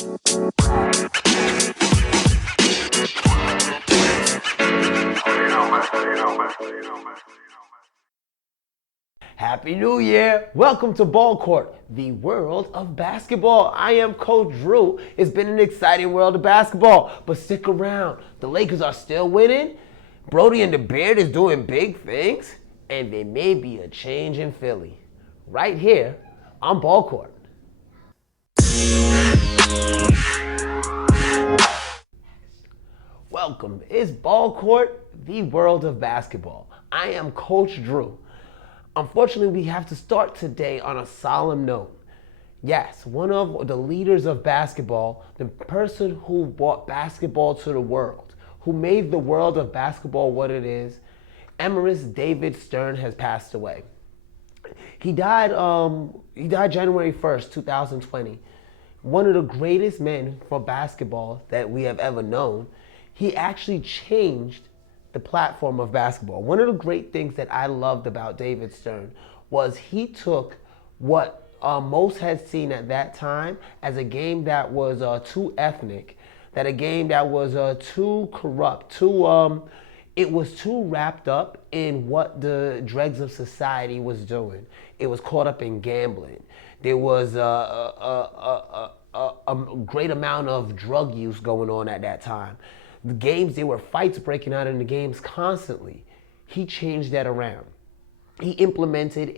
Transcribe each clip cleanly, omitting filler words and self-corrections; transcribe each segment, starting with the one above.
Happy New Year! Welcome to BallCourt, the world of basketball. I am Coach Drew. It's been an exciting world of basketball, but stick around. The Lakers are still winning. Brody and the Beard is doing big things, and there may be a change in Philly. Right here on BallCourt. Welcome. It's BallCourt, the world of basketball. I am Coach Drew. Unfortunately, we have to start today on a solemn note. Yes, one of the leaders of basketball, the person who brought basketball to the world, who made the world of basketball what it is, Emeritus David Stern has passed away. He died January 1st, 2020. One of the greatest men for basketball that we have ever known. He actually changed the platform of basketball. One of the great things that I loved about David Stern was he took what most had seen at that time as a game that was too ethnic, that a game that was too corrupt, it was too wrapped up in what the dregs of society was doing. It was caught up in gambling. There was a great amount of drug use going on at that time. The games, there were fights breaking out in the games constantly. He changed that around. He implemented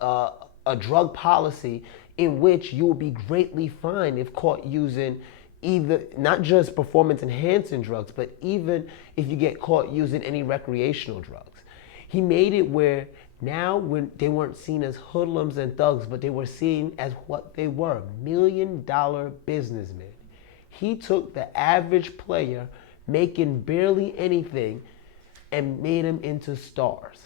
a drug policy in which you will be greatly fined if caught using either, not just performance enhancing drugs, but even if you get caught using any recreational drugs. He made it where now when they weren't seen as hoodlums and thugs, but they were seen as what they were, $1 million businessmen. He took the average player making barely anything and made them into stars.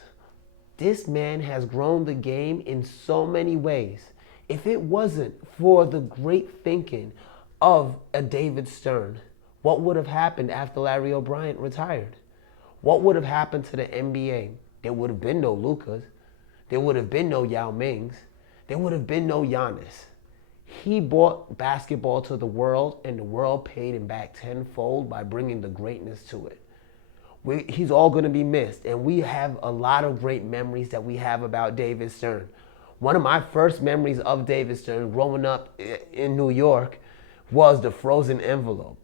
This man has grown the game in so many ways. If it wasn't for the great thinking of a David Stern, what would have happened after Larry O'Brien retired? What would have happened to the NBA? There would have been no Lucas. There would have been no Yao Mings. There would have been no Giannis. He brought basketball to the world, and the world paid him back tenfold by bringing the greatness to it. He's all going to be missed, and we have a lot of great memories that we have about David Stern. One of my first memories of David Stern growing up in New York was the frozen envelope.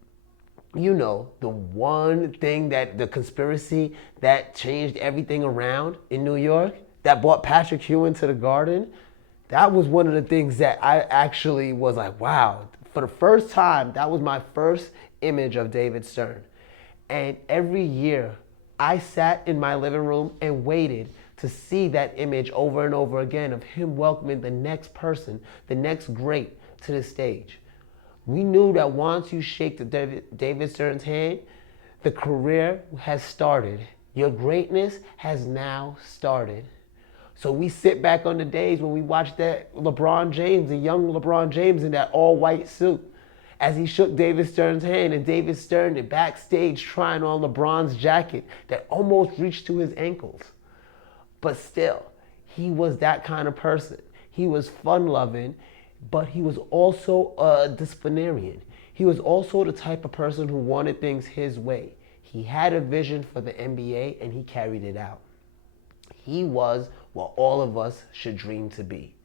You know, the one thing that the conspiracy that changed everything around in New York, that brought Patrick Ewing to the Garden. That was one of the things that I actually was like, wow. For the first time, that was my first image of David Stern. And every year, I sat in my living room and waited to see that image over and over again of him welcoming the next person, the next great to the stage. We knew that once you shake the David Stern's hand, the career has started. Your greatness has now started. So we sit back on the days when we watched that LeBron James, the young LeBron James in that all-white suit, as he shook David Stern's hand, and David Stern is backstage trying on LeBron's jacket that almost reached to his ankles. But still, he was that kind of person. He was fun-loving, but he was also a disciplinarian. He was also the type of person who wanted things his way. He had a vision for the NBA, and he carried it out. He was what all of us should dream to be.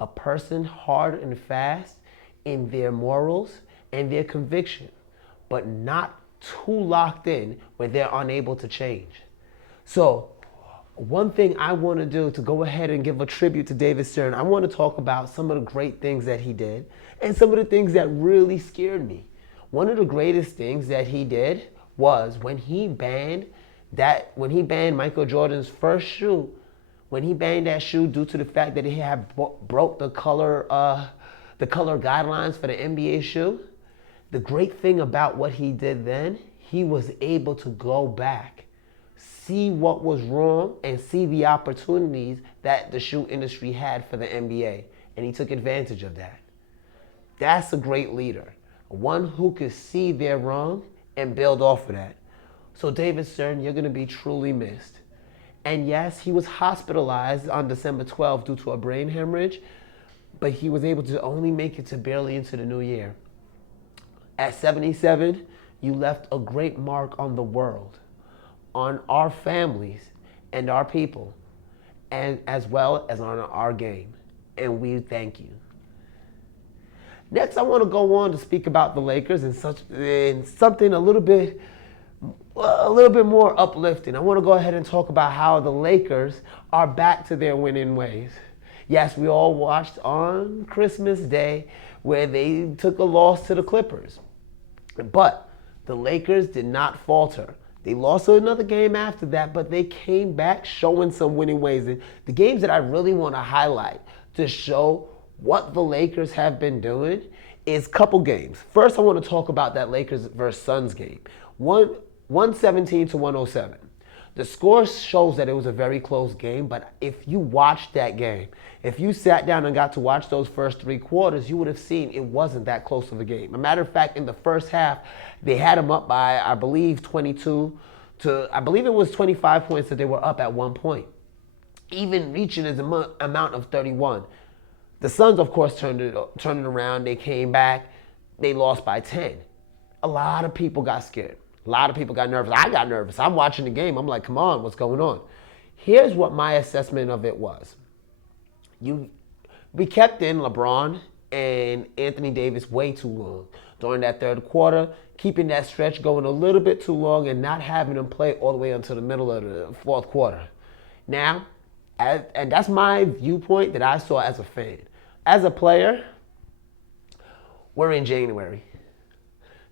A person hard and fast in their morals and their conviction, but not too locked in where they're unable to change. So one thing I want to do to go ahead and give a tribute to David Stern, I want to talk about some of the great things that he did and some of the things that really scared me. One of the greatest things that he did was when he banned Michael Jordan's first shoe, when he banned that shoe due to the fact that he had broke the color guidelines for the NBA shoe. The great thing about what he did then, he was able to go back, see what was wrong, and see the opportunities that the shoe industry had for the NBA, and he took advantage of that. That's a great leader, one who could see their wrong and build off of that. So David Stern, you're going to be truly missed. And yes, he was hospitalized on December 12th due to a brain hemorrhage, but he was able to only make it to barely into the new year. At 77, you left a great mark on the world, on our families and our people, and as well as on our game. And we thank you. Next, I want to go on to speak about the Lakers in something a little bit more uplifting. I want to go ahead and talk about how the Lakers are back to their winning ways. Yes, we all watched on Christmas Day where they took a loss to the Clippers. But the Lakers did not falter. They lost another game after that, but they came back showing some winning ways. And the games that I really want to highlight to show what the Lakers have been doing is a couple games. First, I want to talk about that Lakers versus Suns game. 117 to 107. The score shows that it was a very close game, but if you watched that game, if you sat down and got to watch those first 3 quarters, you would have seen it wasn't that close of a game. A matter of fact, in the first half, they had them up by, I believe, 22 to, I believe it was 25 points that they were up at one point, even reaching as an amount of 31. The Suns, of course, turned it around. They came back. They lost by 10. A lot of people got scared. A lot of people got nervous. I got nervous. I'm watching the game. I'm like, come on, what's going on? Here's what my assessment of it was. We kept in LeBron and Anthony Davis way too long during that third quarter, keeping that stretch going a little bit too long and not having them play all the way until the middle of the fourth quarter. Now, and that's my viewpoint that I saw as a fan. As a player, we're in January.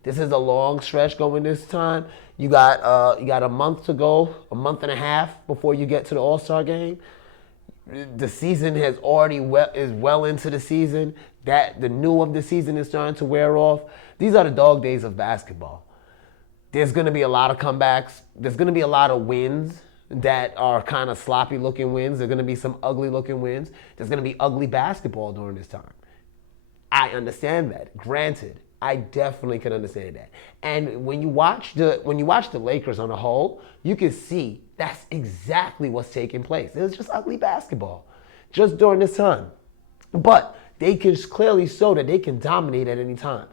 This is a long stretch going this time. You got a month to go, a month and a half before you get to the All-Star game. The season has already is well into the season. That the new of the season is starting to wear off. These are the dog days of basketball. There's going to be a lot of comebacks. There's going to be a lot of wins that are kind of sloppy looking wins. There's going to be some ugly looking wins. There's going to be ugly basketball during this time. I understand that. Granted, I definitely can understand that. And when you watch the Lakers on a whole, you can see that's exactly what's taking place. It was just ugly basketball just during this time. But they can clearly show that they can dominate at any time.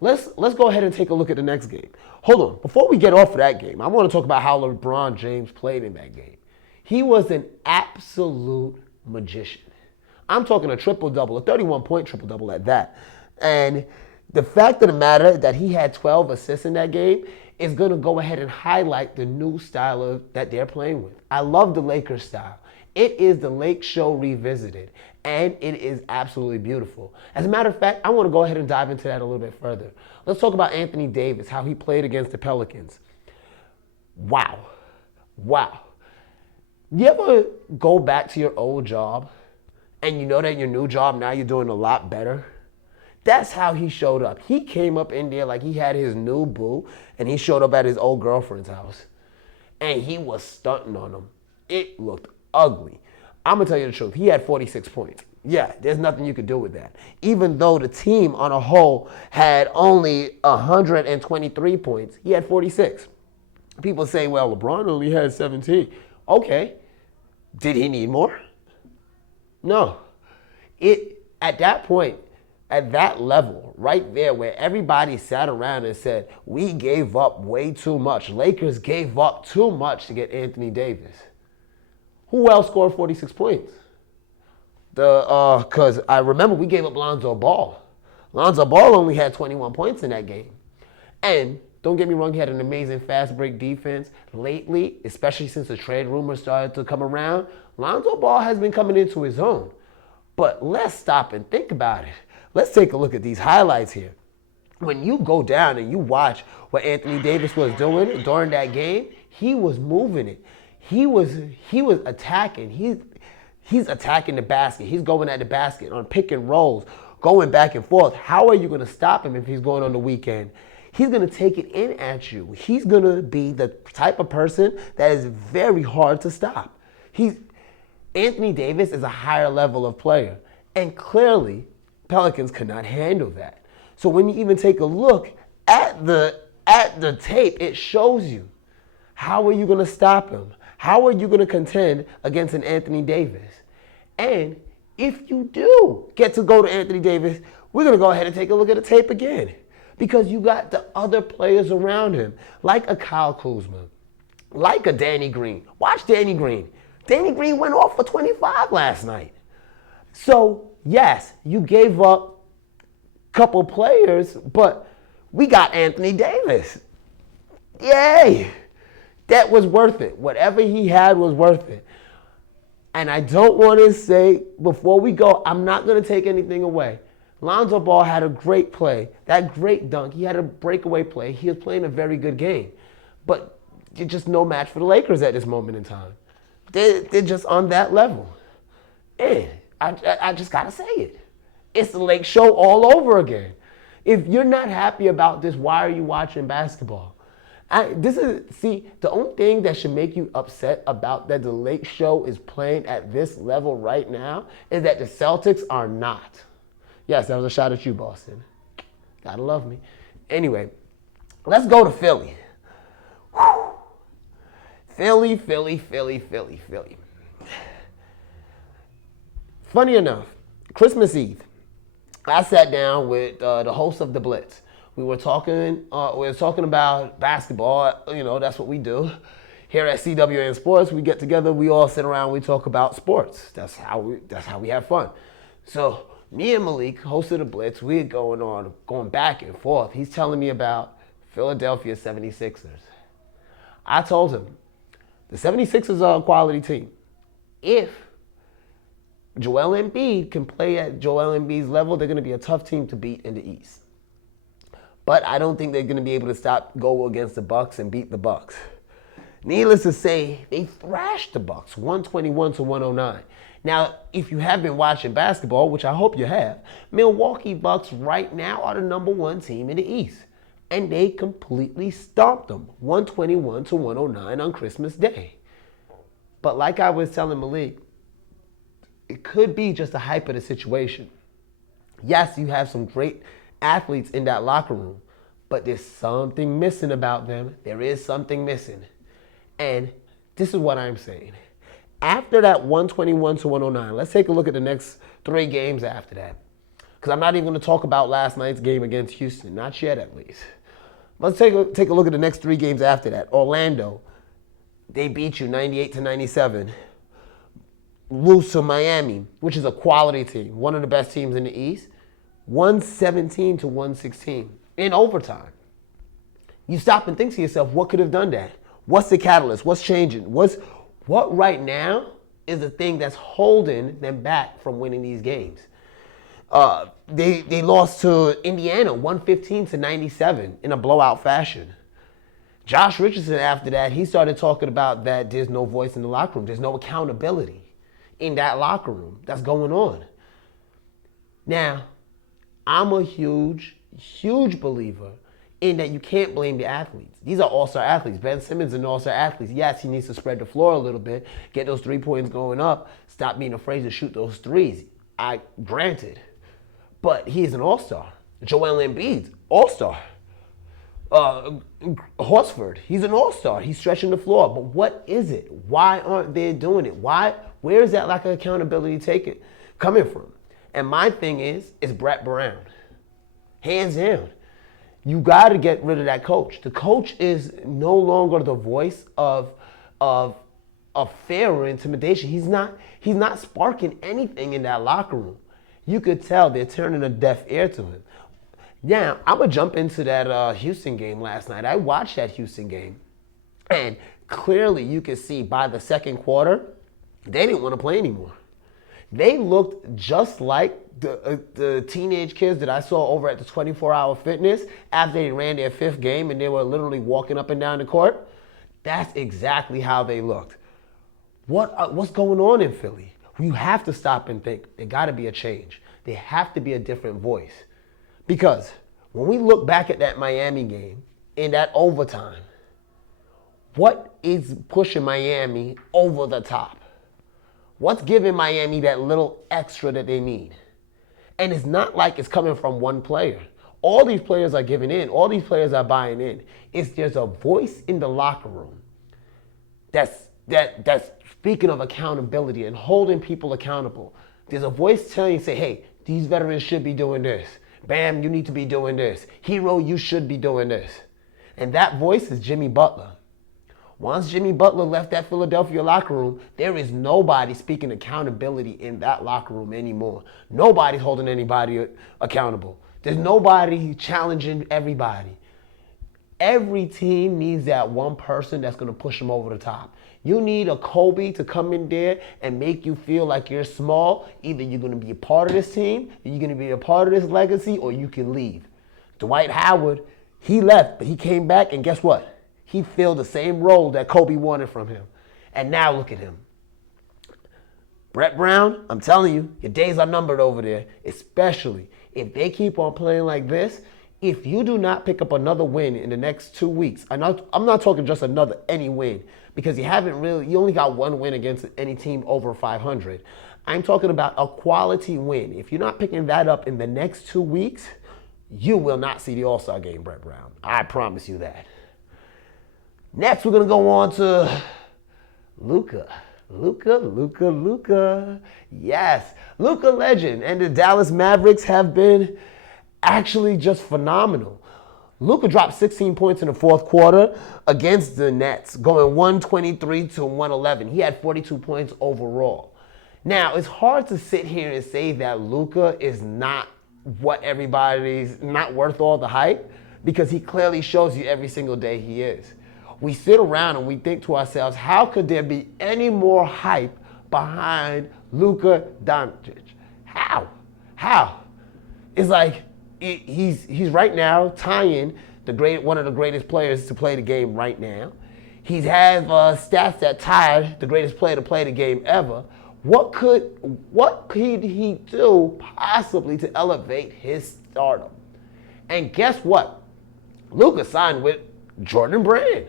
Let's go ahead and take a look at the next game. Hold on. Before we get off of that game, I want to talk about how LeBron James played in that game. He was an absolute magician. I'm talking a triple-double, a 31-point triple-double at that. And the fact of the matter that he had 12 assists in that game is going to go ahead and highlight the new style that they're playing with. I love the Lakers style. It is the Lake Show revisited, and it is absolutely beautiful. As a matter of fact, I want to go ahead and dive into that a little bit further. Let's talk about Anthony Davis, how he played against the Pelicans. Wow. You ever go back to your old job, and you know that your new job, now you're doing a lot better? That's how he showed up. He came up in there like he had his new boo, and he showed up at his old girlfriend's house. And he was stunting on them. It looked ugly. I'm going to tell you the truth. He had 46 points. Yeah, there's nothing you could do with that. Even though the team on a whole had only 123 points, he had 46. People say, well, LeBron only had 17. Okay. Did he need more? No. At that point, at that level, right there where everybody sat around and said, we gave up way too much. Lakers gave up too much to get Anthony Davis. Who else scored 46 points? Because I remember we gave up Lonzo Ball. Lonzo Ball only had 21 points in that game. And don't get me wrong, he had an amazing fast break defense. Lately, especially since the trade rumors started to come around, Lonzo Ball has been coming into his own. But let's stop and think about it. Let's take a look at these highlights here. When you go down and you watch what Anthony Davis was doing during that game, he was moving it. He was attacking. He's attacking the basket. He's going at the basket on pick and rolls, going back and forth. How are you going to stop him if he's going on the weekend? He's going to take it in at you. He's going to be the type of person that is very hard to stop. Anthony Davis is a higher level of player. And clearly, Pelicans could not handle that. So when you even take a look at the tape, it shows you, how are you going to stop him? How are you going to contend against an Anthony Davis? And if you do get to go to Anthony Davis, we're going to go ahead and take a look at the tape again. because you got the other players around him, like a Kyle Kuzma, like a Danny Green. Watch Danny Green. Danny Green went off for 25 last night. So, yes, you gave up a couple players, but we got Anthony Davis. Yay! That was worth it. Whatever he had was worth it. And I don't want to say, before we go, I'm not going to take anything away. Lonzo Ball had a great play. That great dunk. He had a breakaway play. He was playing a very good game. But you're just no match for the Lakers at this moment in time. They're just on that level. And I just got to say it. It's the Lake Show all over again. If you're not happy about this, why are you watching basketball? The only thing that should make you upset about that the Lake Show is playing at this level right now is that the Celtics are not. Yes, that was a shot at you, Boston. Gotta love me. Anyway, let's go to Philly. Whew. Philly. Funny enough, Christmas Eve, I sat down with the host of The Blitz. We were talking about basketball. That's what we do. Here at CWN Sports, we get together, we all sit around, we talk about sports. That's how we have fun. So me and Malik hosted a Blitz. We're going back and forth. He's telling me about Philadelphia 76ers. I told him, the 76ers are a quality team. If Joel Embiid can play at Joel Embiid's level, they're going to be a tough team to beat in the East. But I don't think they're going to be able to go against the Bucks and beat the Bucks. Needless to say, they thrashed the Bucks 121-109. Now, if you have been watching basketball, which I hope you have, Milwaukee Bucks right now are the number one team in the East. And they completely stomped them 121-109 on Christmas Day. But like I was telling Malik, it could be just a hype of the situation. Yes, you have some great athletes in that locker room, but there's something missing about them. There is something missing. And this is what I'm saying. After that 121-109, let's take a look at the next 3 games after that. Because I'm not even going to talk about last night's game against Houston. Not yet, at least. Let's take a look at the next 3 games after that. Orlando, they beat you 98-97. Lose to Miami, which is a quality team, one of the best teams in the East. 117-116 in overtime. You stop and think to yourself, what could have done that? What's the catalyst? What's changing? What right now is the thing that's holding them back from winning these games? They lost to Indiana 115-97 in a blowout fashion. Josh Richardson, after that, he started talking about that there's no voice in the locker room. There's no accountability in that locker room that's going on. Now, I'm a huge believer in that you can't blame the athletes. These are all-star athletes. Ben Simmons is an all-star athlete. Yes, he needs to spread the floor a little bit, get those 3 points going up, stop being afraid to shoot those threes. Granted. But he is an all-star. Joel Embiid, all-star. Horsford, he's an all-star. He's stretching the floor. But what is it? Why aren't they doing it? Where is that lack of accountability coming from? And my thing is Brett Brown. Hands down. You got to get rid of that coach. The coach is no longer the voice of fear or intimidation. He's not sparking anything in that locker room. You could tell they're turning a deaf ear to him. Now, I'm going to jump into that Houston game last night. I watched that Houston game. And clearly you could see by the second quarter, they didn't want to play anymore. They looked just like the teenage kids that I saw over at the 24-Hour Fitness after they ran their 5th game and they were literally walking up and down the court. That's exactly how they looked. What's going on in Philly? You have to stop and think. There got to be a change. There have to be a different voice. Because when we look back at that Miami game, in that overtime, what is pushing Miami over the top? What's giving Miami that little extra that they need? And it's not like it's coming from one player. All these players are giving in. All these players are buying in. There's a voice in the locker room that's speaking of accountability and holding people accountable. There's a voice telling you, say, hey, these veterans should be doing this. Bam, you need to be doing this. Hero, you should be doing this. And that voice is Jimmy Butler. Once Jimmy Butler left that Philadelphia locker room, there is nobody speaking accountability in that locker room anymore. Nobody's holding anybody accountable. There's nobody challenging everybody. Every team needs that one person that's going to push them over the top. You need a Kobe to come in there and make you feel like you're small. Either you're going to be a part of this team, you're going to be a part of this legacy, or you can leave. Dwight Howard, he left, but he came back, and guess what? He filled the same role that Kobe wanted from him. And now look at him. Brett Brown, I'm telling you, your days are numbered over there, especially if they keep on playing like this. If you do not pick up another win in the next 2 weeks, I'm not talking just any win, because you only got one win against any team over 500. I'm talking about a quality win. If you're not picking that up in the next 2 weeks, you will not see the All-Star game, Brett Brown. I promise you that. Next, we're going to go on to Luca. Luca. Yes, Luca legend. And the Dallas Mavericks have been actually just phenomenal. Luca dropped 16 points in the fourth quarter against the Nets, going 123 to 111. He had 42 points overall. Now, it's hard to sit here and say that Luca is not not worth all the hype, because he clearly shows you every single day he is. We sit around and we think to ourselves, how could there be any more hype behind Luca Doncic? How? It's like he's right now tying one of the greatest players to play the game right now. He has stats that tied the greatest player to play the game ever. What could he do possibly to elevate his stardom? And guess what? Luca signed with Jordan Brand.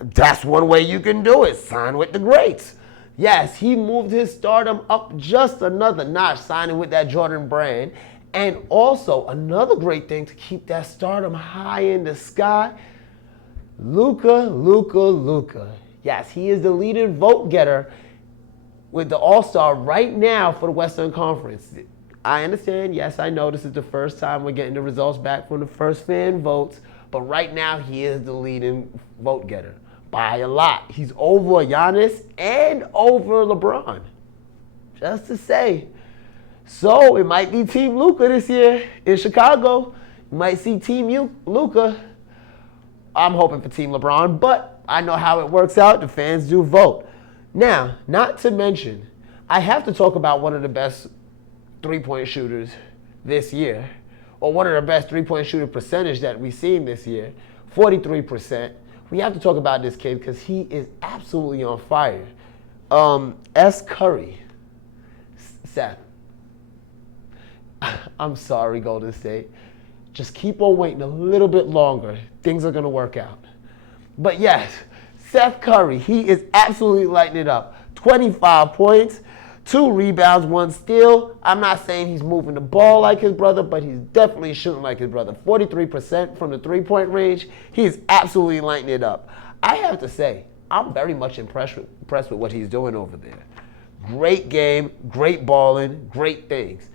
That's one way you can do it. Sign with the greats. Yes, he moved his stardom up just another notch, signing with that Jordan Brand. And also, another great thing to keep that stardom high in the sky, Luca. Yes, he is the leading vote getter with the All-Star right now for the Western Conference. I understand, yes, I know this is the first time we're getting the results back from the first fan votes, but right now he is the leading vote getter by a lot. He's over Giannis and over LeBron. Just to say. So it might be Team Luca this year in Chicago. You might see Team Luca. I'm hoping for Team LeBron, but I know how it works out. The fans do vote. Now, not to mention, I have to talk about one of the best three-point shooters this year, or one of the best three-point shooter percentage that we've seen this year, 43%. We have to talk about this kid because he is absolutely on fire. Seth Curry. Seth. I'm sorry, Golden State. Just keep on waiting a little bit longer. Things are going to work out. But yes, Seth Curry, he is absolutely lighting it up. 25 points, 2 rebounds, 1 steal. I'm not saying he's moving the ball like his brother, but he's definitely shooting like his brother. 43% from the three-point range. He is absolutely lighting it up. I have to say, I'm very much impressed with what he's doing over there. Great game, great balling, great things.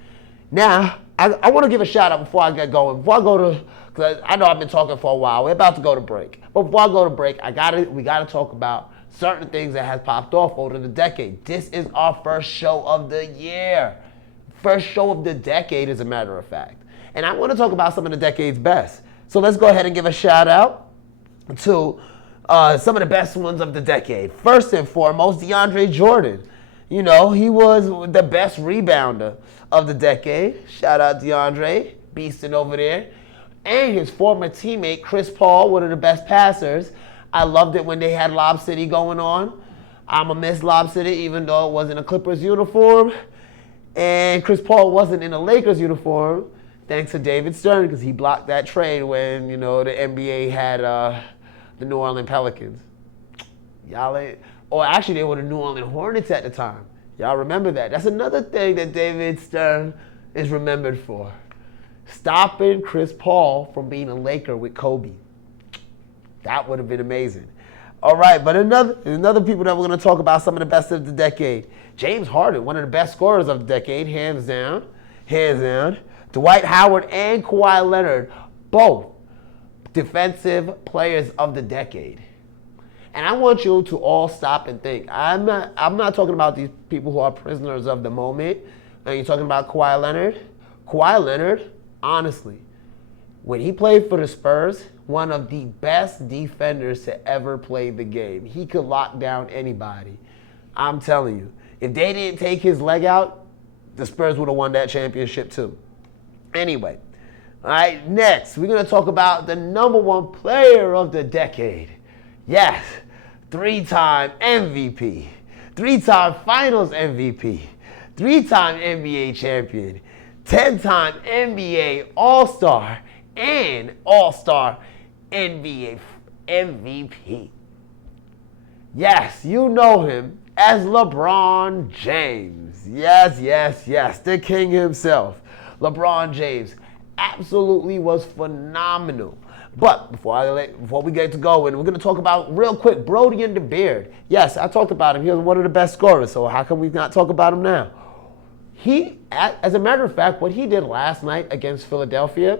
Now, I want to give a shout out before I get going. Because I know I've been talking for a while. We're about to go to break. But before I go to break, we gotta talk about certain things that has popped off over the decade. This is our first show of the year. First show of the decade, as a matter of fact. And I want to talk about some of the decade's best. So let's go ahead and give a shout out to some of the best ones of the decade. First and foremost, DeAndre Jordan. You know, he was the best rebounder of the decade. Shout out DeAndre, beasting over there. And his former teammate, Chris Paul, one of the best passers. I loved it when they had Lob City going on. I'm going to miss Lob City, even though it wasn't a Clippers uniform. And Chris Paul wasn't in a Lakers uniform, thanks to David Stern, because he blocked that trade when, the NBA had the New Orleans Pelicans. Actually, they were the New Orleans Hornets at the time. Y'all remember that. That's another thing that David Stern is remembered for. Stopping Chris Paul from being a Laker with Kobe. That would have been amazing. All right, but another people that we're going to talk about, some of the best of the decade. James Harden, one of the best scorers of the decade, hands down. Dwight Howard and Kawhi Leonard, both defensive players of the decade. And I want you to all stop and think. I'm not talking about these people who are prisoners of the moment. And you're talking about Kawhi Leonard. Kawhi Leonard, honestly, when he played for the Spurs, one of the best defenders to ever play the game. He could lock down anybody. I'm telling you, if they didn't take his leg out, the Spurs would have won that championship too. Anyway, all right, next, we're going to talk about the number one player of the decade. Yes, 3-time MVP, 3-time Finals MVP, 3-time NBA champion, 10-time NBA All-Star, and All-Star NBA MVP. Yes, you know him as LeBron James. Yes, the king himself. LeBron James absolutely was phenomenal. But before we get to going, we're going to talk about real quick Brody and the Beard. Yes, I talked about him. He was one of the best scorers, so how can we not talk about him now? As a matter of fact, what he did last night against Philadelphia,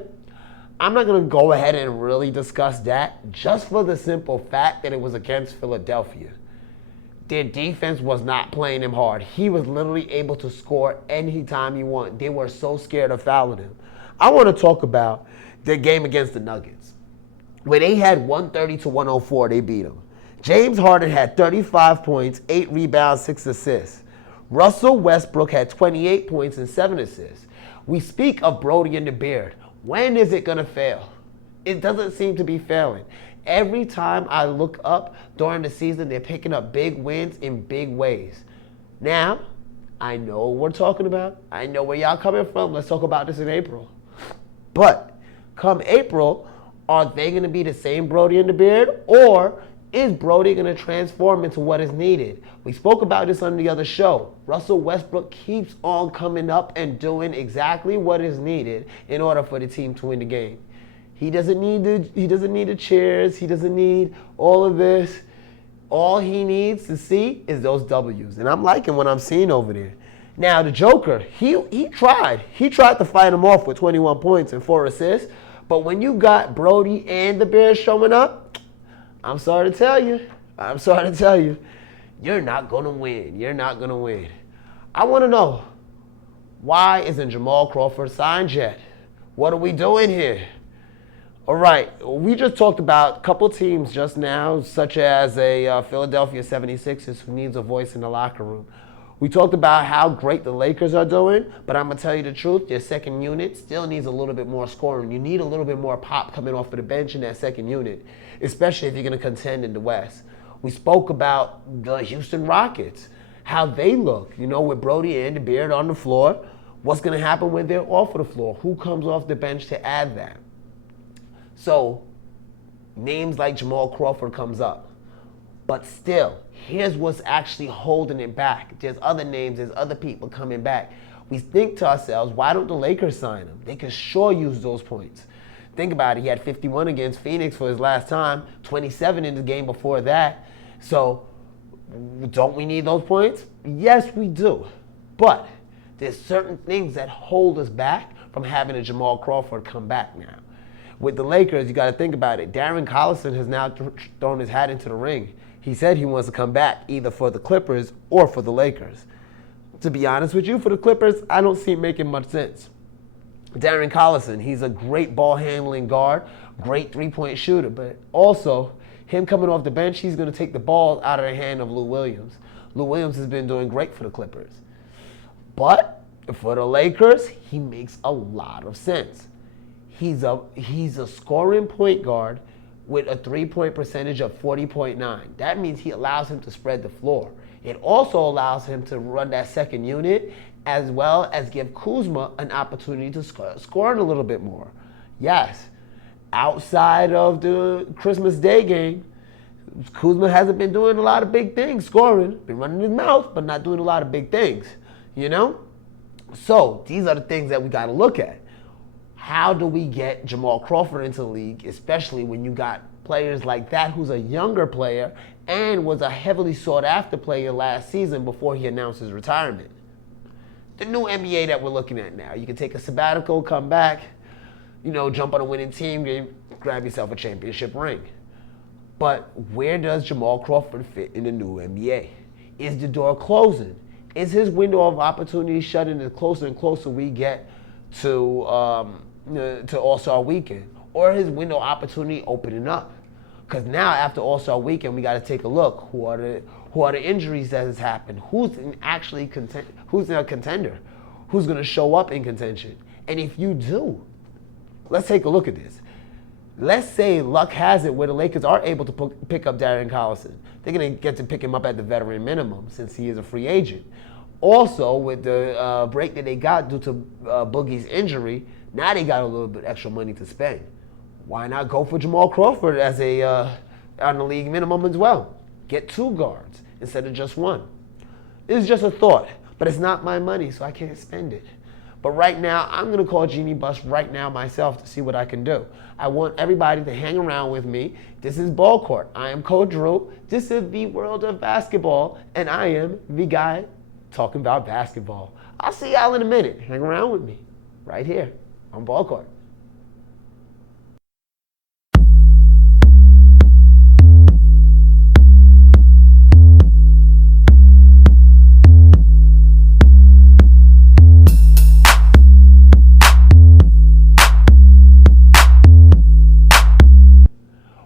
I'm not going to go ahead and really discuss that just for the simple fact that it was against Philadelphia. Their defense was not playing him hard. He was literally able to score anytime he wanted. They were so scared of fouling him. I want to talk about their game against the Nuggets. When they had 130-104, they beat them. James Harden had 35 points, 8 rebounds, 6 assists. Russell Westbrook had 28 points and 7 assists. We speak of Brody and the Beard. When is it going to fail? It doesn't seem to be failing. Every time I look up during the season, they're picking up big wins in big ways. Now, I know what we're talking about. I know where y'all coming from. Let's talk about this in April. But come April, are they going to be the same Brody and the Beard? Or is Brody going to transform into what is needed? We spoke about this on the other show. Russell Westbrook keeps on coming up and doing exactly what is needed in order for the team to win the game. He doesn't need the cheers. He doesn't need all of this. All he needs to see is those W's. And I'm liking what I'm seeing over there. Now, the Joker, he tried. He tried to fight him off with 21 points and 4 assists. But when you got Brody and the Bears showing up, I'm sorry to tell you, you're not going to win. You're not going to win. I want to know, why isn't Jamal Crawford signed yet? What are we doing here? All right, we just talked about a couple teams just now, such as a Philadelphia 76ers who needs a voice in the locker room. We talked about how great the Lakers are doing, but I'm going to tell you the truth, your second unit still needs a little bit more scoring. You need a little bit more pop coming off of the bench in that second unit, especially if you're going to contend in the West. We spoke about the Houston Rockets, how they look, with Brody and the Beard on the floor. What's going to happen when they're off of the floor? Who comes off the bench to add that? So, names like Jamal Crawford comes up. But still, here's what's actually holding it back. There's other names, there's other people coming back. We think to ourselves, why don't the Lakers sign him? They could sure use those points. Think about it, he had 51 against Phoenix for his last time, 27 in the game before that. So, don't we need those points? Yes, we do. But there's certain things that hold us back from having a Jamal Crawford come back now. With the Lakers, you got to think about it. Darren Collison has now thrown his hat into the ring. He said he wants to come back either for the Clippers or for the Lakers. To be honest with you, for the Clippers, I don't see it making much sense. Darren Collison, he's a great ball-handling guard, great three-point shooter, but also him coming off the bench, he's going to take the ball out of the hand of Lou Williams. Lou Williams has been doing great for the Clippers. But for the Lakers, he makes a lot of sense. He's a scoring point guard with a three-point percentage of 40.9. That means he allows him to spread the floor. It also allows him to run that second unit as well as give Kuzma an opportunity to score a little bit more. Yes, outside of the Christmas Day game, Kuzma hasn't been doing a lot of big things, scoring, been running his mouth, but not doing a lot of big things, So these are the things that we got to look at. How do we get Jamal Crawford into the league, especially when you got players like that who's a younger player and was a heavily sought-after player last season before he announced his retirement? the new NBA that we're looking at now. You can take a sabbatical, come back, jump on a winning team, grab yourself a championship ring. But where does Jamal Crawford fit in the new NBA? Is the door closing? Is his window of opportunity shutting the closer and closer we get to All-Star Weekend? Or is his window of opportunity opening up? Because now after All-Star Weekend, we got to take a look. Who are the injuries that has happened? Who's a contender? Who's going to show up in contention? And if you do, let's take a look at this. Let's say luck has it where the Lakers are able to pick up Darren Collison. They're going to get to pick him up at the veteran minimum since he is a free agent. Also, with the break that they got due to Boogie's injury, now they got a little bit extra money to spend. Why not go for Jamal Crawford as on the league minimum as well? Get 2 guards instead of just 1. This is just a thought, but it's not my money, so I can't spend it. But right now, I'm going to call Genie Bus right now myself to see what I can do. I want everybody to hang around with me. This is BallCourt. I am Coach Drew. This is the world of basketball, and I am the guy talking about basketball. I'll see y'all in a minute. Hang around with me right here on BallCourt.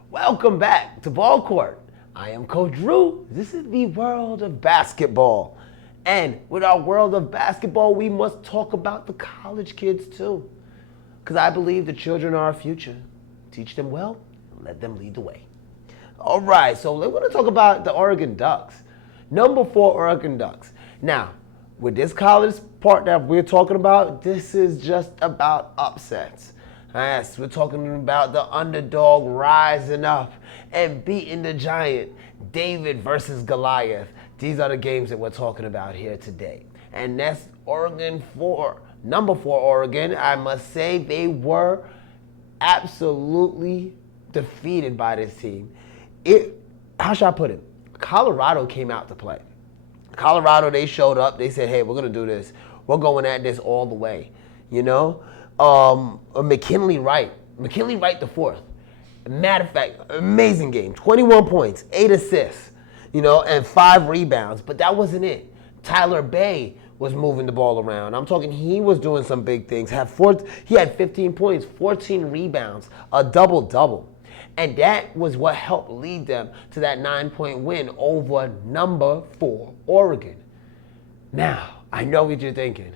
Welcome back to BallCourt. I am Coach Drew. This is the world of basketball. And with our world of basketball, we must talk about the college kids too. Because I believe the children are our future. Teach them well, and let them lead the way. All right, so we're going to talk about the Oregon Ducks. Number 4 Oregon Ducks. Now, with this college part that we're talking about, this is just about upsets. Yes, we're talking about the underdog rising up and beating the giant. David versus Goliath. These are the games that we're talking about here today. And that's Oregon 4. Number 4 Oregon, I must say they were absolutely defeated by this team. How should I put it? Colorado came out to play. Colorado, they showed up. They said, hey, we're going to do this. We're going at this all the way, McKinley Wright the 4th. Matter of fact, amazing game. 21 points, 8 assists, and 5 rebounds. But that wasn't it. Tyler Bay was moving the ball around. I'm talking he was doing some big things. He had 15 points, 14 rebounds, a double-double. And that was what helped lead them to that 9-point win over number 4 Oregon. Now, I know what you're thinking.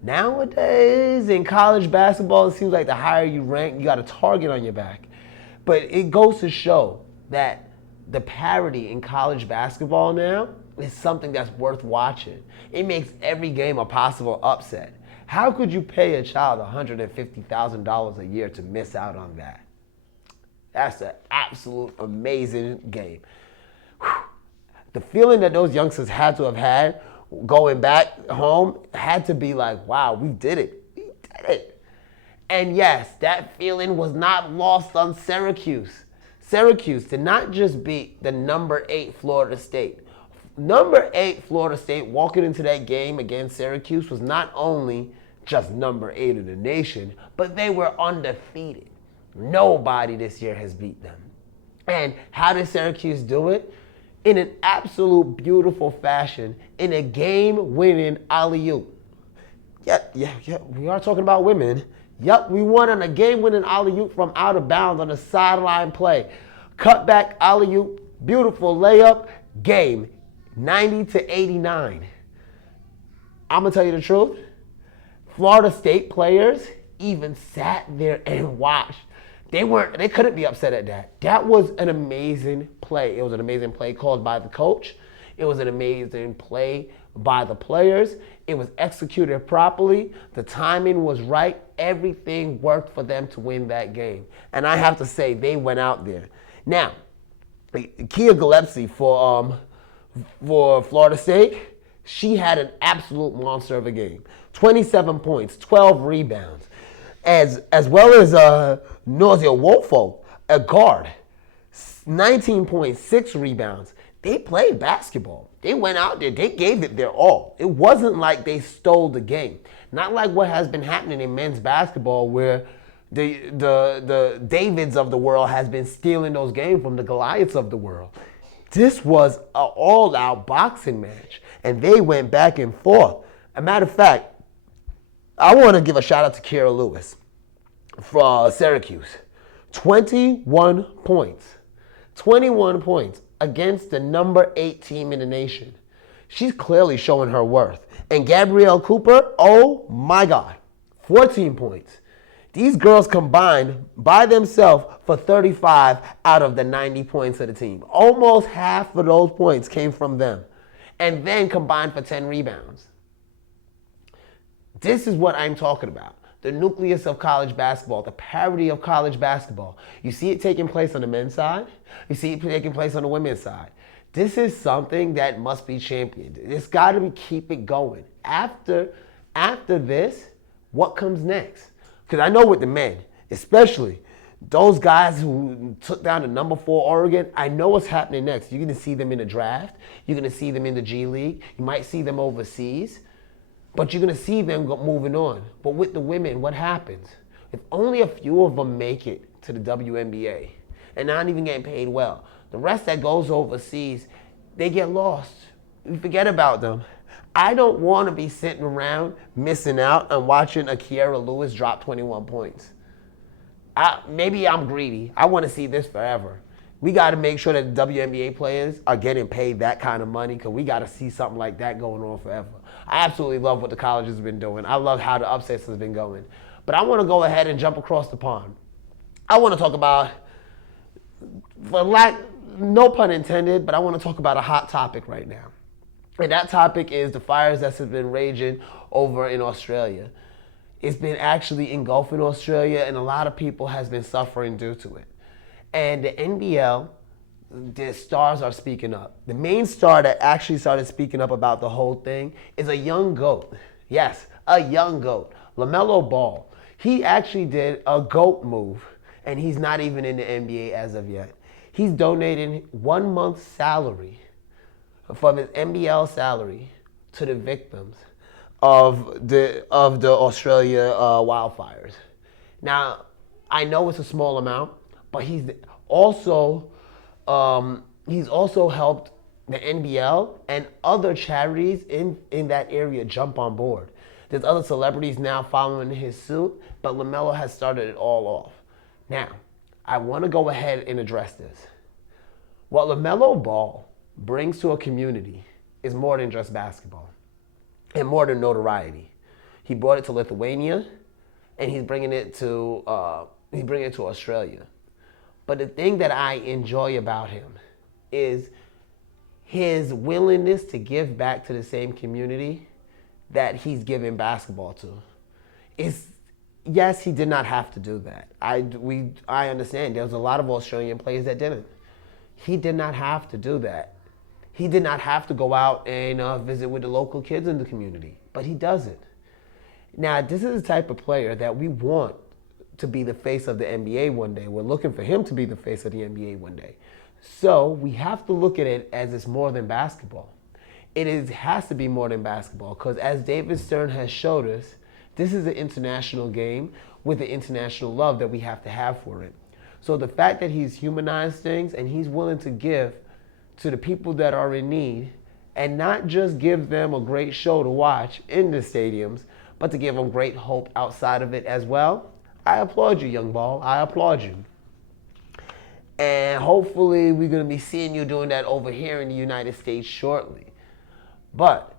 Nowadays, in college basketball, it seems like the higher you rank, you got a target on your back. But it goes to show that the parity in college basketball now is something that's worth watching. It makes every game a possible upset. How could you pay a child $150,000 a year to miss out on that? That's an absolute amazing game. Whew. The feeling that those youngsters had to have had going back home had to be like, wow, we did it. We did it. And yes, that feeling was not lost on Syracuse. Syracuse did not just beat the number 8 Florida State. Number 8 Florida State walking into that game against Syracuse was not only just number 8 in the nation, but they were undefeated. Nobody this year has beat them. And how did Syracuse do it? In an absolute beautiful fashion, in a game-winning alley-oop. Yeah, we are talking about women. Yep, we won on a game-winning alley-oop from out of bounds on a sideline play. Cutback alley-oop, beautiful layup, game, 90-89. I'm gonna tell you the truth. Florida State players even sat there and watched. They couldn't be upset at that. That was an amazing play. It was an amazing play called by the coach. It was an amazing play by the players. It was executed properly. The timing was right. Everything worked for them to win that game. And I have to say, they went out there. Now, Kia Gillespie for Florida State, she had an absolute monster of a game. 27 points, 12 rebounds. As well as Nausea Wolfo, a guard, 19 points, 6 rebounds. They played basketball. They went out there, they gave it their all. It wasn't like they stole the game. Not like what has been happening in men's basketball where the Davids of the world has been stealing those games from the Goliaths of the world. This was an all-out boxing match, and they went back and forth. As a matter of fact, I want to give a shout out to Kira Lewis from Syracuse. 21 points. 21 points against the number 8 team in the nation. She's clearly showing her worth. And Gabrielle Cooper, oh my God, 14 points. These girls combined by themselves for 35 out of the 90 points of the team. Almost half of those points came from them. And then combined for 10 rebounds. This is what I'm talking about. The nucleus of college basketball, the parity of college basketball. You see it taking place on the men's side. You see it taking place on the women's side. This is something that must be championed. It's got to keep it going. After this, what comes next? Because I know with the men, especially those guys who took down the number 4 Oregon, I know what's happening next. You're going to see them in the draft. You're going to see them in the G League. You might see them overseas. But you're going to see them moving on. But with the women, what happens? If only a few of them make it to the WNBA and not even getting paid well, the rest that goes overseas, they get lost. We forget about them. I don't want to be sitting around missing out and watching a Kiera Lewis drop 21 points. Maybe I'm greedy. I want to see this forever. We got to make sure that the WNBA players are getting paid that kind of money because we got to see something like that going on forever. I absolutely love what the college has been doing. I love how the upsets has been going. But I want to go ahead and jump across the pond. I want to talk about, no pun intended, but I want to talk about a hot topic right now. And that topic is the fires that have been raging over in Australia. It's been actually engulfing Australia, and a lot of people has been suffering due to it. And the NBL, the stars are speaking up. The main star that actually started speaking up about the whole thing is a young GOAT. Yes, a young GOAT. Lamelo Ball. He actually did a GOAT move, and he's not even in the NBA as of yet. He's donating 1 month's salary from his NBL salary to the victims of the Australia wildfires. Now, I know it's a small amount, but he's also helped the NBL and other charities in that area jump on board. There's other celebrities now following his suit, but LaMelo has started it all off. Now, I want to go ahead and address this. What LaMelo Ball brings to a community is more than just basketball and more than notoriety. He brought it to Lithuania, and he's bringing it to Australia. But the thing that I enjoy about him is his willingness to give back to the same community that he's given basketball to. Yes, he did not have to do that. I understand. There was a lot of Australian players that didn't. He did not have to do that. He did not have to go out and visit with the local kids in the community, but he does it. Now, this is the type of player that we want to be the face of the NBA one day. We're looking for him to be the face of the NBA one day. So we have to look at it as it's more than basketball. It has to be more than basketball because as David Stern has showed us, this is an international game with the international love that we have to have for it. So the fact that he's humanized things and he's willing to give to the people that are in need and not just give them a great show to watch in the stadiums, but to give them great hope outside of it as well, I applaud you, young Ball. I applaud you. And hopefully we're going to be seeing you doing that over here in the United States shortly. But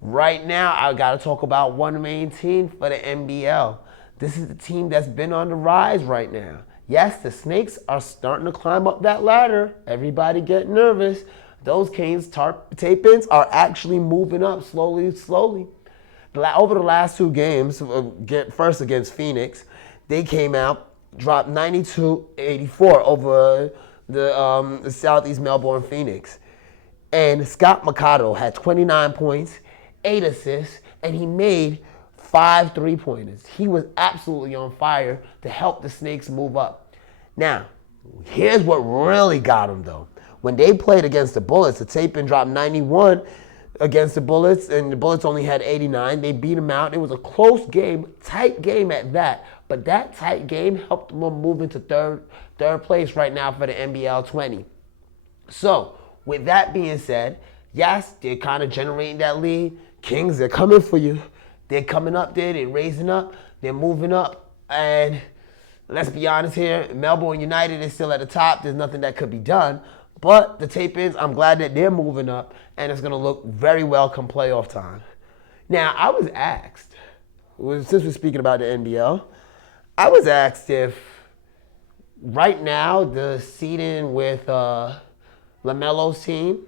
right now, I got to talk about one main team for the NBL. This is the team that's been on the rise right now. Yes, the Snakes are starting to climb up that ladder. Everybody get nervous. Those Canes tape-ins are actually moving up slowly. Over the last 2 games, first against Phoenix, they came out, dropped 92-84 over the Southeast Melbourne Phoenix. And Scott Mercado had 29 points, 8 assists, and he made 5 3-pointers. He was absolutely on fire to help the Snakes move up. Now, here's what really got him, though. When they played against the Bullets, the Tapin dropped 91 against the Bullets, and the Bullets only had 89. They beat them out. It was a close game, tight game at that. But that tight game helped them move into third place right now for the NBL 20. So, with that being said, yes, they're kind of generating that lead. Kings, they're coming for you. They're coming up there. They're raising up. They're moving up. And let's be honest here, Melbourne United is still at the top. There's nothing that could be done. But the Tapins, I'm glad that they're moving up, and it's going to look very well come playoff time. Now, I was asked, since we're speaking about the NBL, I was asked if right now the seeding with LaMelo's team,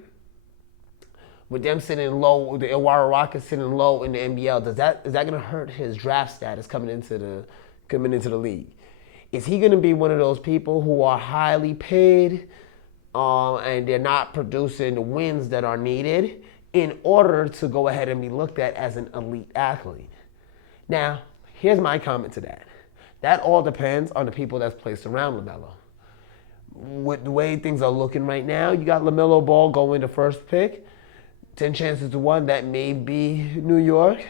with them sitting low, the Illawarra Rockets sitting low in the NBL, is that going to hurt his draft status coming into the league? Is he going to be one of those people who are highly paid and they're not producing the wins that are needed in order to go ahead and be looked at as an elite athlete? Now, here's my comment to that. That all depends on the people that's placed around LaMelo. With the way things are looking right now, you got Lamelo Ball going to first pick. 10 chances to 1 that may be New York.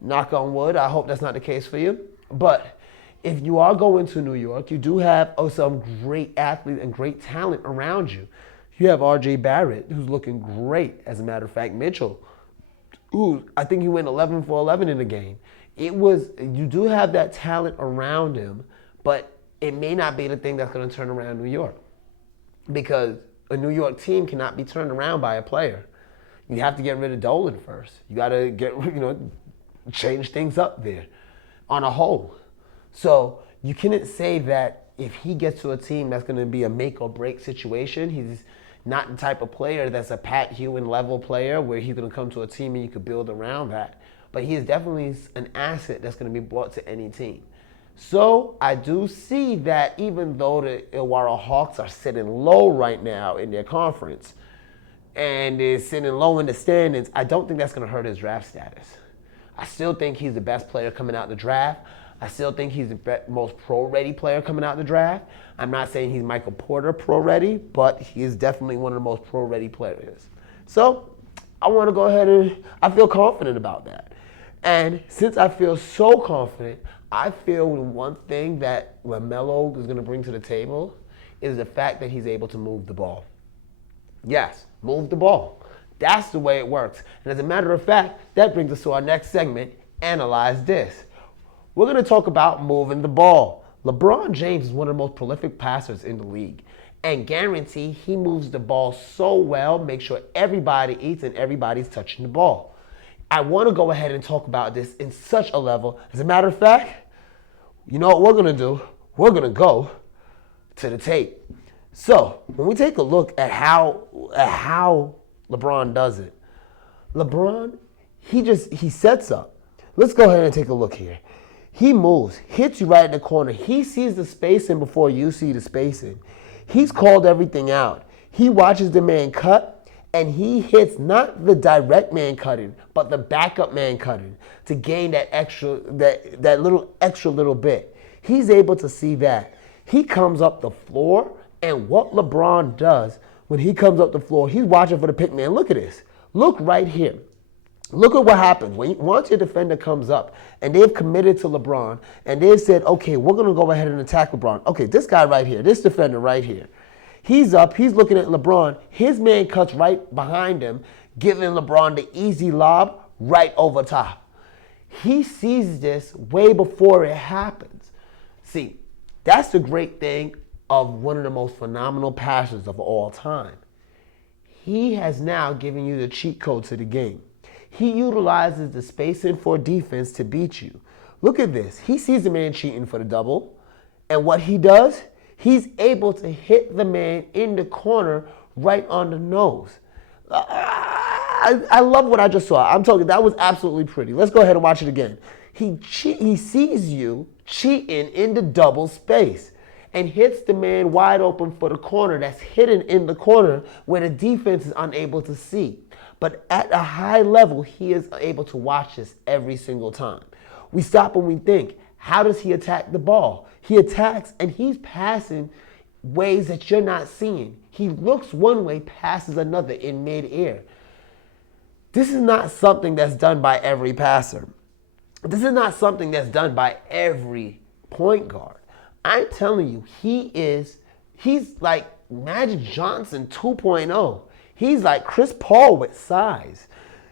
Knock on wood. I hope that's not the case for you. But if you are going to New York, you do have some great athletes and great talent around you. You have R.J. Barrett, who's looking great. As a matter of fact, Mitchell, who I think he went 11 for 11 in the game. You do have that talent around him, but it may not be the thing that's going to turn around New York, because a New York team cannot be turned around by a player. You have to get rid of Dolan first. You got to change things up there on a whole. So you couldn't say that if he gets to a team that's going to be a make or break situation. He's not the type of player that's a Pat Hewen level player where he's going to come to a team and you could build around that. But he is definitely an asset that's going to be brought to any team. So I do see that even though the Illawarra Hawks are sitting low right now in their conference and they're sitting low in the standings, I don't think that's going to hurt his draft status. I still think he's the best player coming out the draft. I still think he's the most pro-ready player coming out the draft. I'm not saying he's Michael Porter pro-ready, but he is definitely one of the most pro-ready players. So I want to go ahead and I feel confident about that. And since I feel so confident, I feel one thing that LaMelo is going to bring to the table is the fact that he's able to move the ball. Yes, move the ball. That's the way it works. And as a matter of fact, that brings us to our next segment, Analyze This. We're going to talk about moving the ball. LeBron James is one of the most prolific passers in the league. And guarantee he moves the ball so well, make sure everybody eats and everybody's touching the ball. I want to go ahead and talk about this in such a level. As a matter of fact, you know what we're going to do? We're going to go to the tape. So when we take a look at how LeBron does it, LeBron, he sets up. Let's go ahead and take a look here. He moves, hits you right in the corner. He sees the spacing before you see the spacing. He's called everything out. He watches the man cut, and he hits not the direct man cutting, but the backup man cutting to gain that little extra bit. He's able to see that. He comes up the floor, and what LeBron does when he comes up the floor, he's watching for the pick man. Look at this. Look right here. Look at what happens. Once your defender comes up and they've committed to LeBron and they've said, okay, we're going to go ahead and attack LeBron. Okay, this guy right here, this defender right here, he's up, he's looking at LeBron. His man cuts right behind him, giving LeBron the easy lob right over top. He sees this way before it happens. See, that's the great thing of one of the most phenomenal passers of all time. He has now given you the cheat code to the game. He utilizes the spacing for defense to beat you. Look at this. He sees the man cheating for the double. And what he does, he's able to hit the man in the corner right on the nose. I love what I just saw. I'm telling you, that was absolutely pretty. Let's go ahead and watch it again. He sees you cheating in the double space and hits the man wide open for the corner that's hidden in the corner where the defense is unable to see. But at a high level, he is able to watch this every single time. We stop and we think, how does he attack the ball? He attacks and he's passing ways that you're not seeing. He looks one way, passes another in midair. This is not something that's done by every passer. This is not something that's done by every point guard. I'm telling you, he's like Magic Johnson 2.0. He's like Chris Paul with size.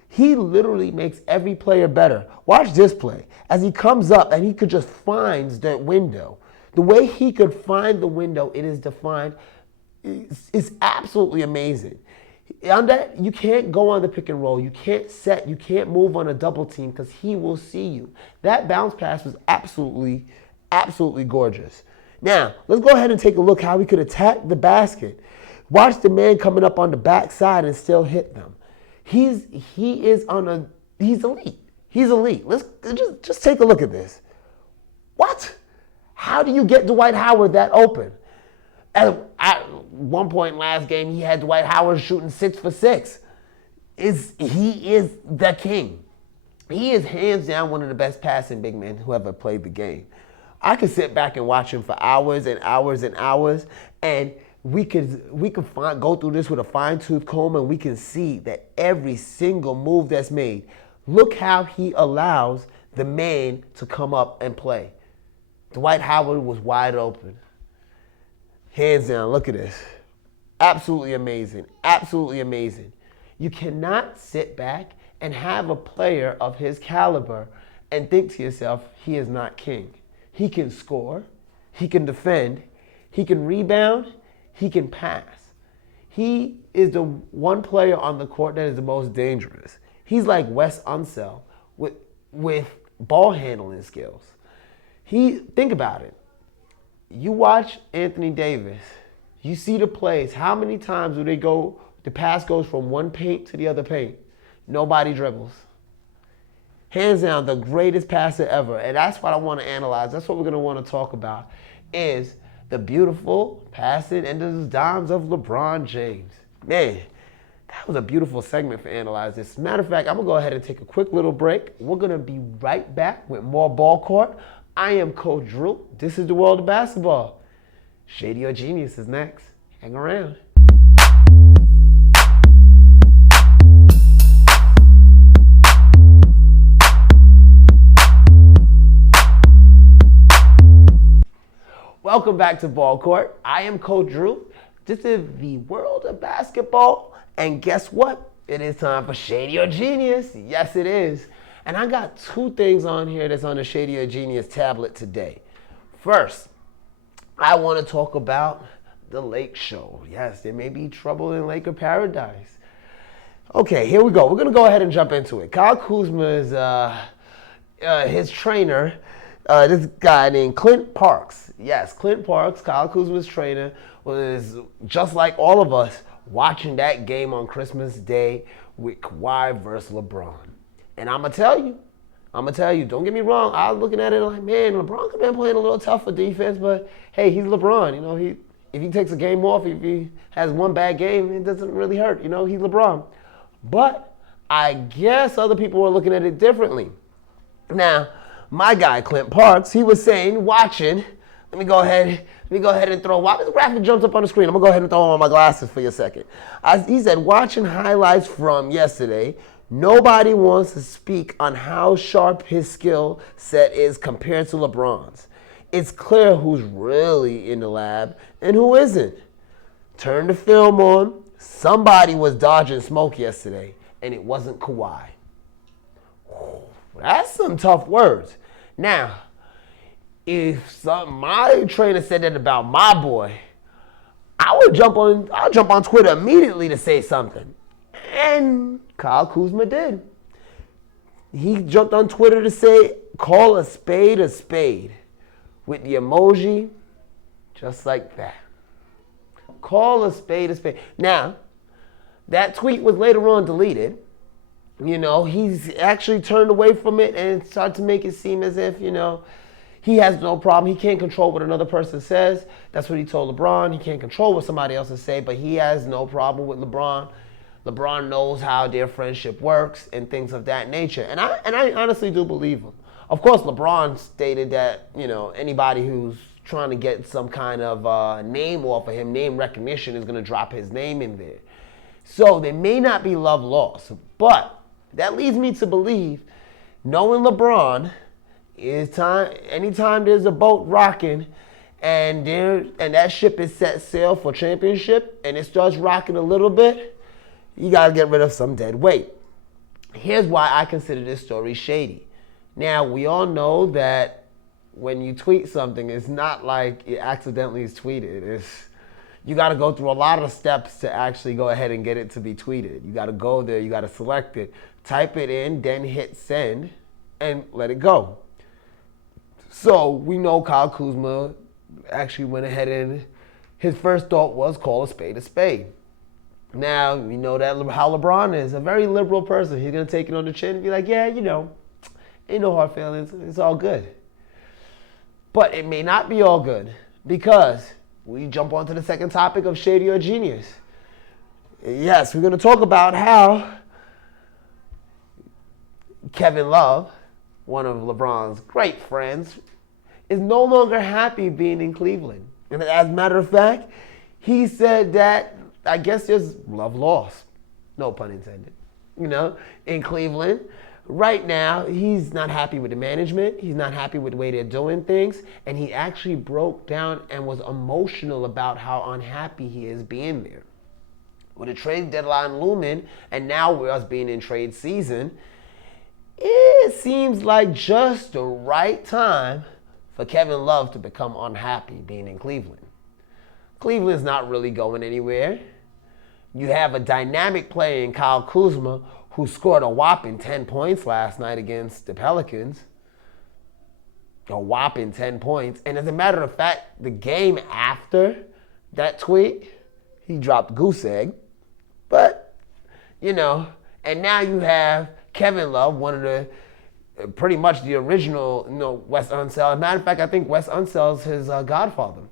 He literally makes every player better. Watch this play. As he comes up and he could just find that window. The way he could find the window, it is defined, is absolutely amazing. On that, you can't go on the pick and roll. You can't set. You can't move on a double team because he will see you. That bounce pass was absolutely, absolutely gorgeous. Now, let's go ahead and take a look how he could attack the basket. Watch the man coming up on the backside and still hit them. He's elite. He's elite. Let's just take a look at this. What? How do you get Dwight Howard that open? At one point last game, he had Dwight Howard shooting 6 for 6. He is the king. He is hands down one of the best passing big men who ever played the game. I could sit back and watch him for hours and hours and hours, and we could go through this with a fine-tooth comb, and we can see that every single move that's made. Look how he allows the man to come up and play. Dwight Howard was wide open. Hands down, look at this. Absolutely amazing. Absolutely amazing. You cannot sit back and have a player of his caliber and think to yourself, he is not king. He can score. He can defend. He can rebound. He can pass. He is the one player on the court that is the most dangerous. He's like Wes Unseld with ball handling skills. Think about it. You watch Anthony Davis. You see the plays. How many times do the pass goes from one paint to the other paint? Nobody dribbles. Hands down, the greatest passer ever. And that's what I want to analyze. That's what we're going to want to talk about is the beautiful passing and the dimes of LeBron James. Man, that was a beautiful segment for Analyze This. Matter of fact, I'm going to go ahead and take a quick little break. We're going to be right back with more BallCourt. I am Coach Drew. This is the world of basketball. Shady or Genius is next. Hang around. Welcome back to BallCourt. I am Coach Drew. This is the world of basketball. And guess what? It is time for Shady or Genius. Yes, it is. And I got two things on here that's on the Shady or Genius tablet today. First, I want to talk about the Lake Show. Yes, there may be trouble in Laker paradise. Okay, here we go. We're going to go ahead and jump into it. Kyle Kuzma is his trainer, this guy named Clint Parks. Yes, Clint Parks, Kyle Kuzma's trainer, was just like all of us watching that game on Christmas Day with Kawhi versus LeBron. And I'm going to tell you, don't get me wrong, I was looking at it like, man, LeBron could have been playing a little tougher defense, but hey, he's LeBron. You know, if he takes a game off, if he has one bad game, it doesn't really hurt. You know, he's LeBron. But I guess other people were looking at it differently. Now, my guy, Clint Parks, he was saying, watching, let me go ahead and throw, while this graphic jumps up on the screen, I'm going to go ahead and throw on my glasses for you a second. He said, watching highlights from yesterday, nobody wants to speak on how sharp his skill set is compared to LeBron's. It's clear who's really in the lab and who isn't. Turn the film on. Somebody was dodging smoke yesterday, and it wasn't Kawhi. That's some tough words. Now, if my trainer said that about my boy, I'll jump on Twitter immediately to say something. And Kyle Kuzma did. He jumped on Twitter to say, call a spade with the emoji just like that. Call a spade a spade. Now, that tweet was later on deleted. You know, he's actually turned away from it and started to make it seem as if, you know, he has no problem. He can't control what another person says. That's what he told LeBron. He can't control what somebody else will say, but he has no problem with LeBron. LeBron knows how their friendship works and things of that nature. And I honestly do believe him. Of course, LeBron stated that, you know, anybody who's trying to get some kind of name off of him. Name recognition is going to drop his name in there. So there may not be love lost. But that leads me to believe, knowing LeBron, anytime there's a boat rocking and that ship is set sail for championship and it starts rocking a little bit, you got to get rid of some dead weight. Here's why I consider this story shady. Now, we all know that when you tweet something, it's not like it accidentally is tweeted. You got to go through a lot of steps to actually go ahead and get it to be tweeted. You got to go there, you got to select it, type it in, then hit send, and let it go. So we know Kyle Kuzma actually went ahead and his first thought was call a spade a spade. Now, we know that how LeBron is, a very liberal person. He's going to take it on the chin and be like, yeah, ain't no hard feelings. It's all good. But it may not be all good because we jump on to the second topic of Shady or Genius. Yes, we're going to talk about how Kevin Love, one of LeBron's great friends, is no longer happy being in Cleveland. And as a matter of fact, he said that, I guess there's love lost. No pun intended. In Cleveland. Right now, he's not happy with the management. He's not happy with the way they're doing things. And he actually broke down and was emotional about how unhappy he is being there. With the trade deadline looming, and now with us being in trade season, it seems like just the right time for Kevin Love to become unhappy being in Cleveland. Cleveland's not really going anywhere. You have a dynamic player in Kyle Kuzma who scored a whopping 10 points last night against the Pelicans. A whopping 10 points. And as a matter of fact, the game after that tweet, he dropped goose egg. But, and now you have Kevin Love, one of the, pretty much the original, Wes Unseld. As a matter of fact, I think Wes Unseld's his godfather.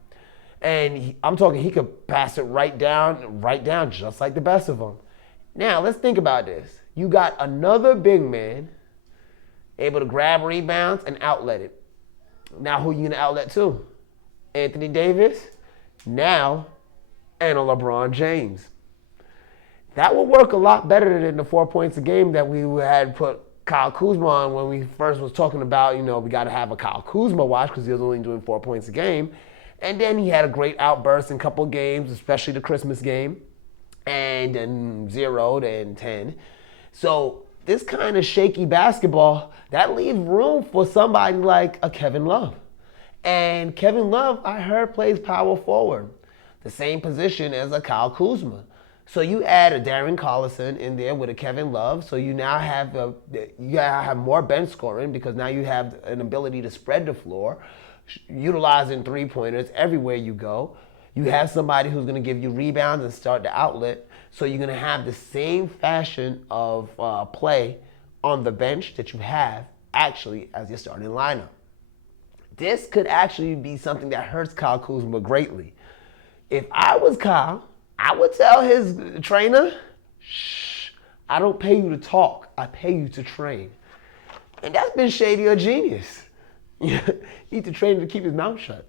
And I'm talking, he could pass it right down, just like the best of them. Now, let's think about this. You got another big man able to grab rebounds and outlet it. Now, who you going to outlet to? Anthony Davis, now, and a LeBron James. That would work a lot better than the 4 points a game that we had put Kyle Kuzma on when we first was talking about, we got to have a Kyle Kuzma watch because he was only doing 4 points a game. And then he had a great outburst in a couple games, especially the Christmas game, and then 0 and 10. So this kind of shaky basketball, that leaves room for somebody like a Kevin Love. And Kevin Love, I heard, plays power forward, the same position as a Kyle Kuzma. So you add a Darren Collison in there with a Kevin Love, so you now have more bench scoring because now you have an ability to spread the floor, utilizing three-pointers everywhere you go. You have somebody who's going to give you rebounds and start the outlet. So you're going to have the same fashion of play on the bench that you have actually as your starting lineup. This could actually be something that hurts Kyle Kuzma greatly. If I was Kyle, I would tell his trainer, shh, I don't pay you to talk. I pay you to train. And that's been Shady or Genius. You need to train to keep his mouth shut.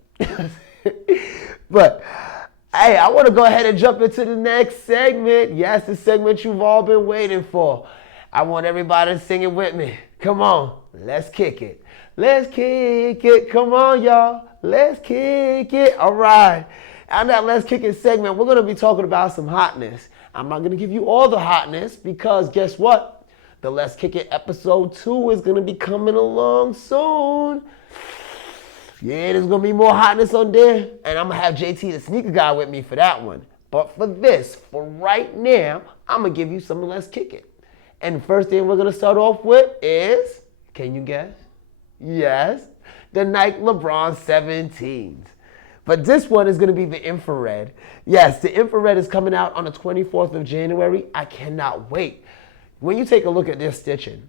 But, hey, I want to go ahead and jump into the next segment. Yes, the segment you've all been waiting for. I want everybody to sing it with me. Come on, let's kick it. Let's kick it. Come on, y'all. Let's kick it. All right. On that Let's Kick It segment, we're going to be talking about some hotness. I'm not going to give you all the hotness because guess what? The Let's Kick It episode 2 is going to be coming along soon. Yeah, there's going to be more hotness on there. And I'm going to have JT the sneaker guy with me for that one. But for right now, I'm going to give you some Let's Kick It. And the first thing we're going to start off with is, can you guess? Yes, the Nike LeBron 17s. But this one is going to be the Infra Red. Yes, the Infra Red is coming out on the 24th of January. I cannot wait. When you take a look at this stitching,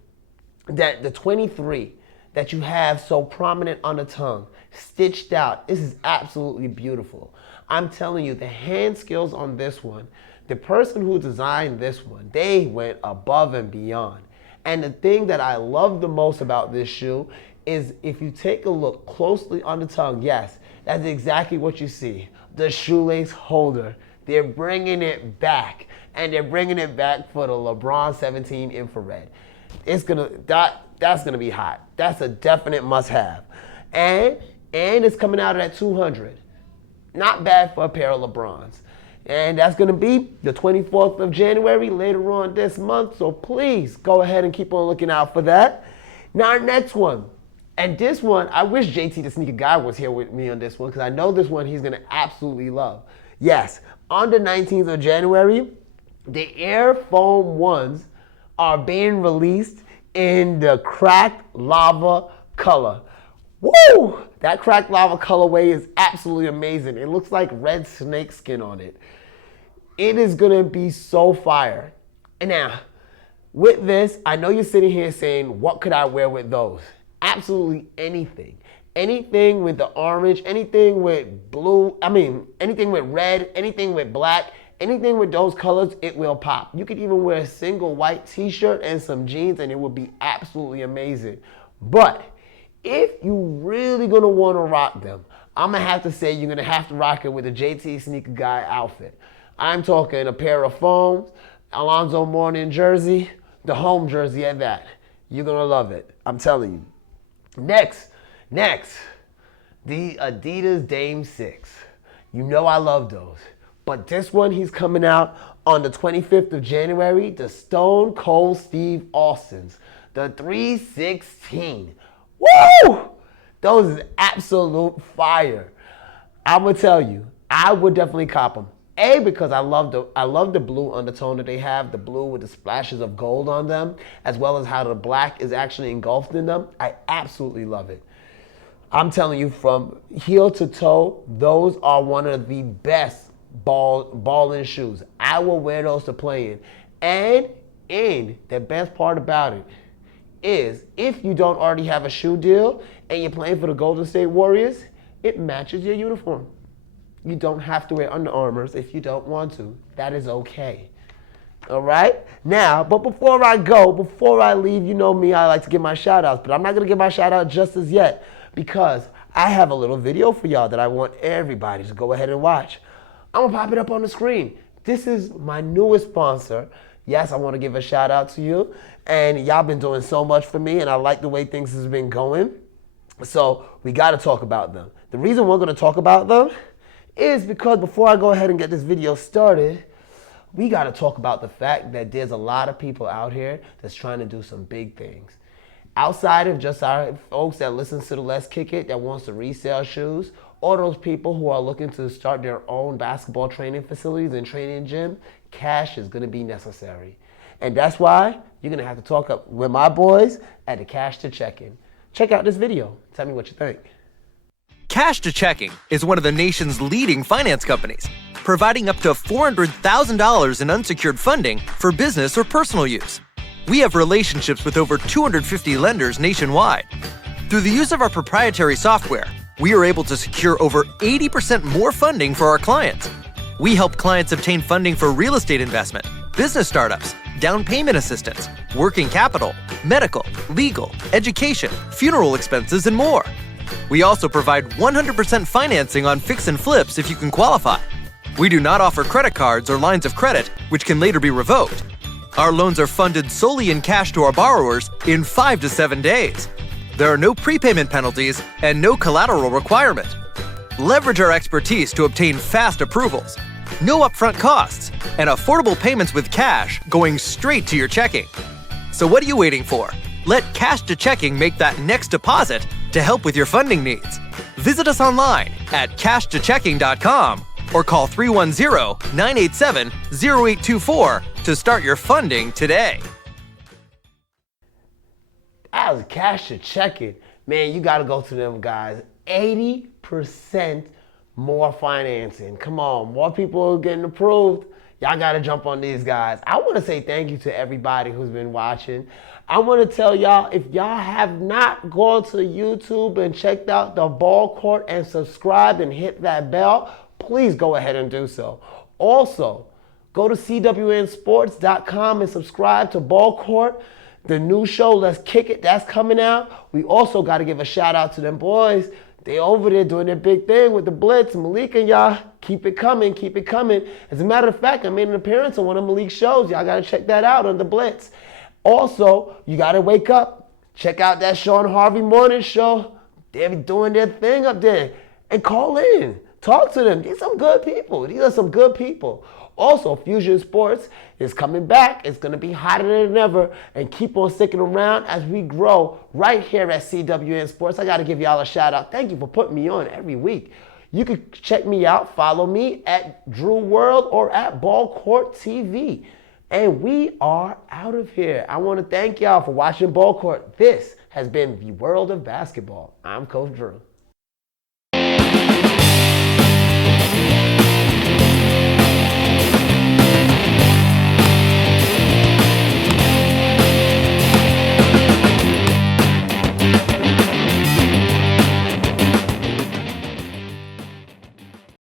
that the 23 that you have so prominent on the tongue, stitched out, this is absolutely beautiful. I'm telling you, the hand skills on this one, the person who designed this one, they went above and beyond. And the thing that I love the most about this shoe is if you take a look closely on the tongue, yes, That's exactly what you see. The shoelace holder. They're bringing it back. And they're bringing it back for the LeBron 17 Infra Red. That's gonna be hot. That's a definite must-have. And it's coming out at $200. Not bad for a pair of LeBrons. And that's gonna be the 24th of January later on this month. So please go ahead and keep on looking out for that. Now our next one. And this one, I wish JT the Sneaker Guy was here with me on this one because I know this one he's gonna absolutely love. Yes, on the 19th of January, the Air Foam 1s are being released in the cracked lava color. Woo! That cracked lava colorway is absolutely amazing. It looks like red snake skin on it. It is gonna be so fire. And now, with this, I know you're sitting here saying, what could I wear with those? Absolutely anything. Anything with the orange, anything with blue, anything with red, anything with black, anything with those colors, it will pop. You could even wear a single white t-shirt and some jeans and it would be absolutely amazing. But if you really gonna wanna rock them, I'm gonna have to say you're gonna have to rock it with a JT Sneaker Guy outfit. I'm talking a pair of foams, Alonzo Mourning jersey, the home jersey at that. You're gonna love it, I'm telling you. Next, the Adidas Dame 6. You know I love those. But this one, he's coming out on the 25th of January, the Stone Cold Steve Austins, the 316. Woo! Those is absolute fire. I'm gonna tell you, I would definitely cop them. A, because I love the blue undertone that they have, the blue with the splashes of gold on them, as well as how the black is actually engulfed in them. I absolutely love it. I'm telling you, from heel to toe, those are one of the best balling shoes. I will wear those to play in. And the best part about it is, if you don't already have a shoe deal and you're playing for the Golden State Warriors, it matches your uniform. You don't have to wear Under Armours if you don't want to. That is okay. All right? Now, but before I leave, you know me, I like to give my shout outs, but I'm not going to give my shout out just as yet because I have a little video for y'all that I want everybody to go ahead and watch. I'm going to pop it up on the screen. This is my newest sponsor. Yes, I want to give a shout out to you. And y'all been doing so much for me, and I like the way things has been going. So we got to talk about them. The reason we're going to talk about them is because before I go ahead and get this video started, we got to talk about the fact that there's a lot of people out here that's trying to do some big things. Outside of just our folks that listen to the Let's Kick It that wants to resell shoes, or those people who are looking to start their own basketball training facilities and training gym, cash is going to be necessary. And that's why you're going to have to talk up with my boys at the Cash to Check-In. Check out this video. Tell me what you think. Cash to Checking is one of the nation's leading finance companies, providing up to $400,000 in unsecured funding for business or personal use. We have relationships with over 250 lenders nationwide. Through the use of our proprietary software, we are able to secure over 80% more funding for our clients. We help clients obtain funding for real estate investment, business startups, down payment assistance, working capital, medical, legal, education, funeral expenses, and more. We also provide 100% financing on fix and flips if you can qualify. We do not offer credit cards or lines of credit, which can later be revoked. Our loans are funded solely in cash to our borrowers in 5 to 7 days. There are no prepayment penalties and no collateral requirement. Leverage our expertise to obtain fast approvals, no upfront costs, and affordable payments with cash going straight to your checking. So what are you waiting for? Let Cash to Checking make that next deposit to help with your funding needs. Visit us online at cashtochecking.com or call 310-987-0824 to start your funding today. That was Cash to Check-In. Man, you got to go to them guys. 80% more financing. Come on, more people are getting approved. Y'all got to jump on these guys. I want to say thank you to everybody who's been watching. I want to tell y'all, if y'all have not gone to YouTube and checked out the BallCourt and subscribed and hit that bell, please go ahead and do so. Also, go to cwnsports.com and subscribe to BallCourt. The new show, Let's Kick It, that's coming out. We also got to give a shout out to them boys They over there doing their big thing with the Blitz. Malik and y'all, keep it coming, keep it coming. As a matter of fact, I made an appearance on one of Malik's shows. Y'all got to check that out on the Blitz. Also, you got to wake up. Check out that Sean Harvey Morning Show. They're doing their thing up there. And call in. Talk to them. These are some good people. These are some good people. Also, Fusion Sports is coming back. It's going to be hotter than ever. And keep on sticking around as we grow right here at CWN Sports. I got to give y'all a shout out. Thank you for putting me on every week. You can check me out. Follow me at Drew World or at BallCourt TV. And we are out of here. I want to thank y'all for watching BallCourt. This has been the World of Basketball. I'm Coach Drew.